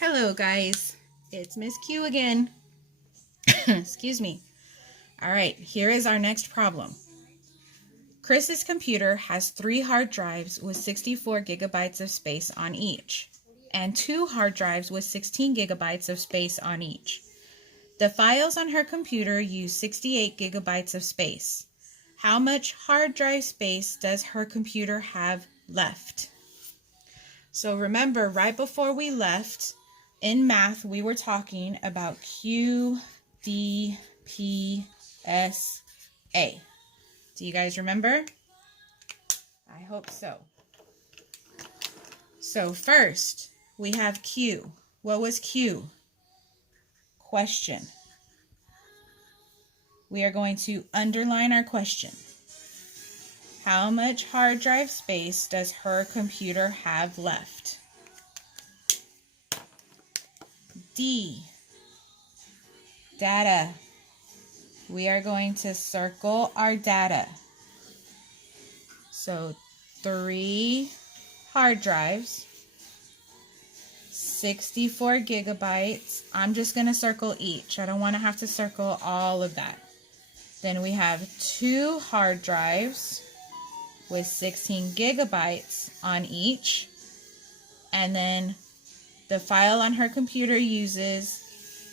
Hello guys, it's Miss Q again. Excuse me. Alright, here is our next problem. Chris's computer has 3 hard drives with 64 gigabytes of space on each, and 2 hard drives with 16 gigabytes of space on each. The files on her computer use 68 gigabytes of space. How much hard drive space does her computer have left? So remember, right before we left, in math, we were talking about QDPSA. Do you guys remember? I hope so. So first, we have Q. What was Q? Question. We are going to underline our question. How much hard drive space does her computer have left? D, data. We are going to circle our data. So 3 hard drives, 64 gigabytes. I'm just going to circle each. I don't want to have to circle all of that. Then we have 2 hard drives with 16 gigabytes on each. And then the file on her computer uses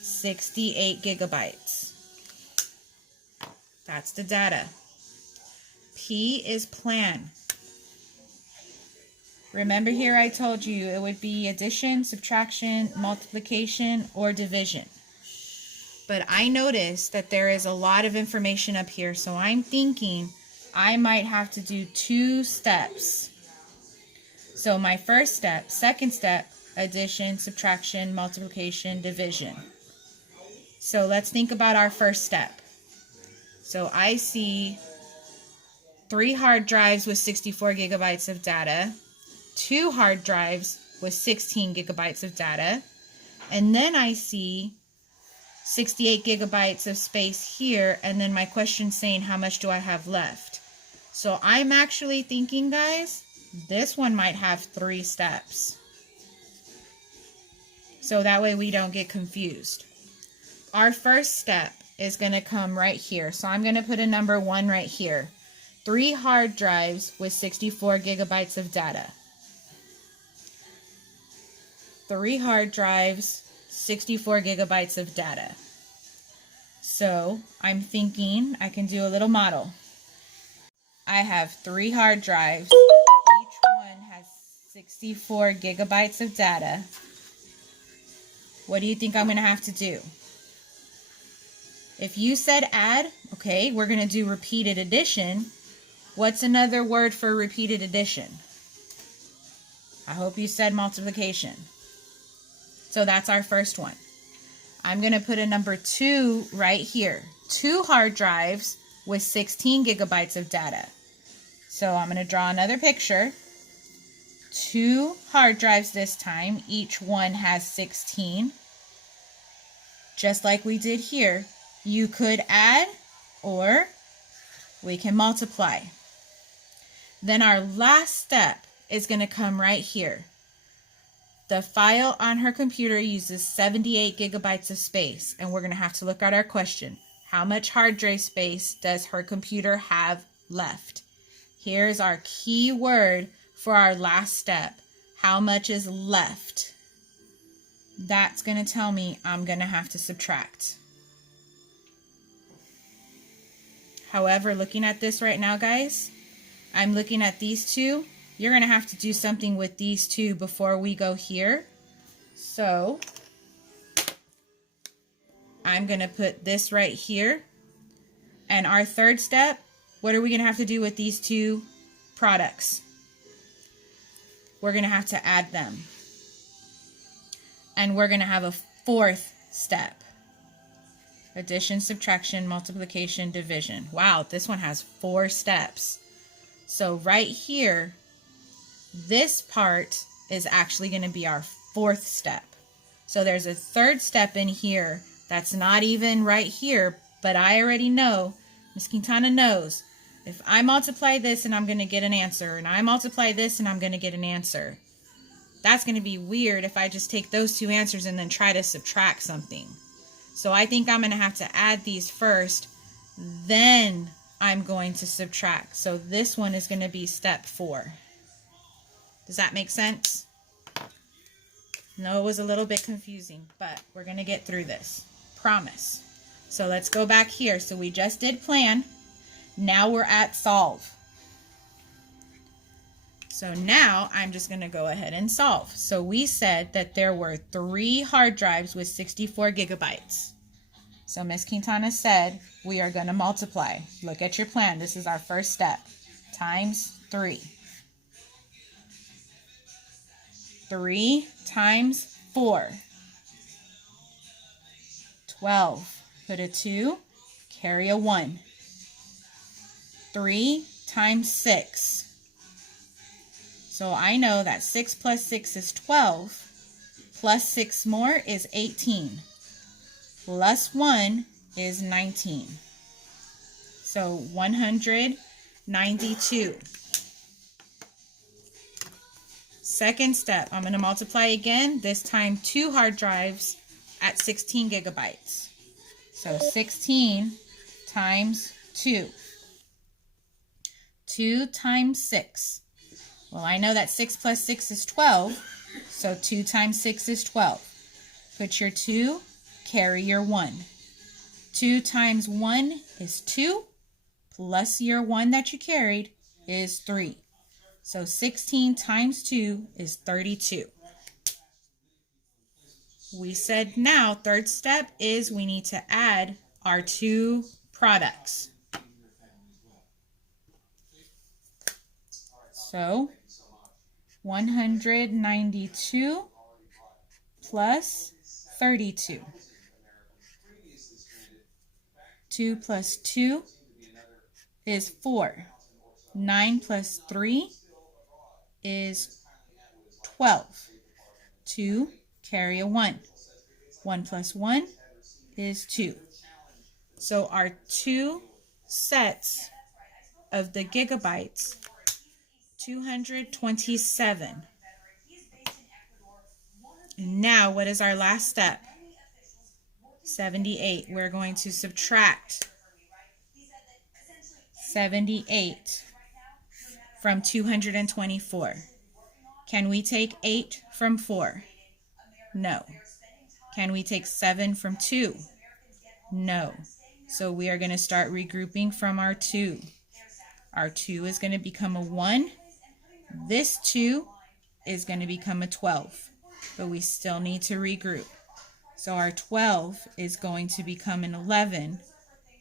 68 gigabytes. That's the data. P is plan. Remember here I told you it would be addition, subtraction, multiplication, or division. But I noticed that there is a lot of information up here, so I'm thinking I might have to do 2 steps. So my first step, second step, addition, subtraction, multiplication, division. So let's think about our first step. So I see 3 hard drives with 64 gigabytes of data, 2 hard drives with 16 gigabytes of data, and then I see 68 gigabytes of space here, and then my question saying how much do I have left? So I'm actually thinking, guys, this one might have 3 steps. So that way we don't get confused. Our first step is going to come right here. So I'm going to put a number 1 right here. 3 hard drives with 64 gigabytes of data. 3 hard drives, 64 gigabytes of data. So I'm thinking I can do a little model. I have 3 hard drives. Each one has 64 gigabytes of data. What do you think I'm going to have to do? If you said add, okay, we're going to do repeated addition. What's another word for repeated addition? I hope you said multiplication. So that's our first one. I'm going to put a number 2 right here. 2 hard drives with 16 gigabytes of data. So I'm going to draw another picture. 2 hard drives this time. Each one has 16. Just like we did here, you could add or we can multiply. Then our last step is going to come right here. The file on her computer uses 78 gigabytes of space, and we're going to have to look at our question. How much hard drive space does her computer have left? Here's our key word for our last step. How much is left? That's going to tell me I'm going to have to subtract. However, looking at this right now, guys, I'm looking at these 2. You're going to have to do something with these 2 before we go here. So I'm going to put this right here. And our third step, what are we going to have to do with these 2 products? We're going to have to add them. And we're going to have a 4th step. Addition, subtraction, multiplication, division. Wow, this one has 4 steps. So right here, this part is actually going to be our 4th step. So there's a 3rd step in here that's not even right here, but I already know, Miss Quintana knows, if I multiply this and I'm going to get an answer, and I multiply this and I'm going to get an answer, that's going to be weird if I just take those two answers and then try to subtract something. So I think I'm going to have to add these first, then I'm going to subtract. So this one is going to be step 4. Does that make sense? No, it was a little bit confusing, but we're going to get through this. Promise. So let's go back here. So we just did plan. Now we're at solve. So now I'm just going to go ahead and solve. So we said that there were 3 hard drives with 64 gigabytes. So Miss Quintana said we are going to multiply. Look at your plan. This is our first step. Times 3. 3 times 4. 12. Put a 2. Carry a 1. 3 times 6. So I know that 6 plus 6 is 12. Plus 6 more is 18. Plus 1 is 19. So 192. Second step, I'm going to multiply again, this time 2 hard drives at 16 gigabytes. So 16 times 2. 2 times 6. Well, I know that 6 plus 6 is 12, so 2 times 6 is 12. Put your 2, carry your 1. 2 times 1 is 2, plus your 1 that you carried is 3. So 16 times 2 is 32. We said now, third step is we need to add our 2 products. So 192 plus 32. 2 plus 2 is 4. 9 plus 3 is 12. 2, carry a 1. 1 plus 1 is 2. So our 2 sets of the gigabytes, 227. Now, what is our last step? 78. We're going to subtract 78 from 224. Can we take 8 from 4? No. Can we take 7 from 2? No. So we are going to start regrouping from our 2. Our 2 is going to become a 1. This 2 is going to become a 12. But we still need to regroup. So our 12 is going to become an 11.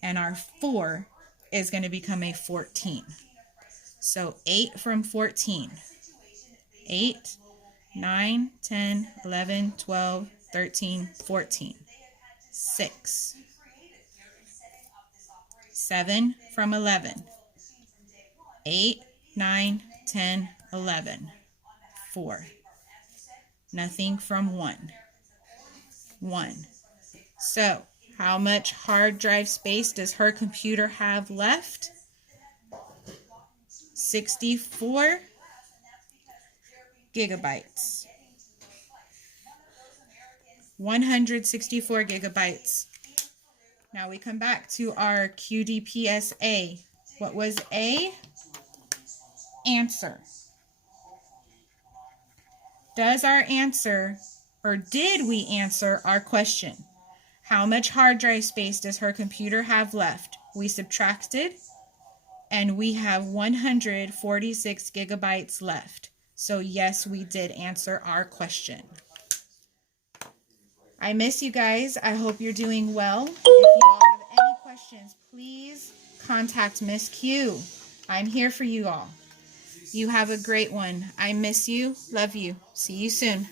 And our 4 is going to become a 14. So 8 from 14. 8, 9, 10, 11, 12, 13, 14. 6. 7 from 11. 8, 9, 10, 11. 4. Nothing from 1. 1. So, how much hard drive space does her computer have left? 64 gigabytes. 164 gigabytes. Now we come back to our QDPSA. What was A? Answer. Does our answer, or did we answer our question? How much hard drive space does her computer have left? We subtracted, and we have 146 gigabytes left. So yes, we did answer our question. I miss you guys. I hope you're doing well. If you all have any questions, please contact Miss Q. I'm here for you all. You have a great one. I miss you. Love you. See you soon.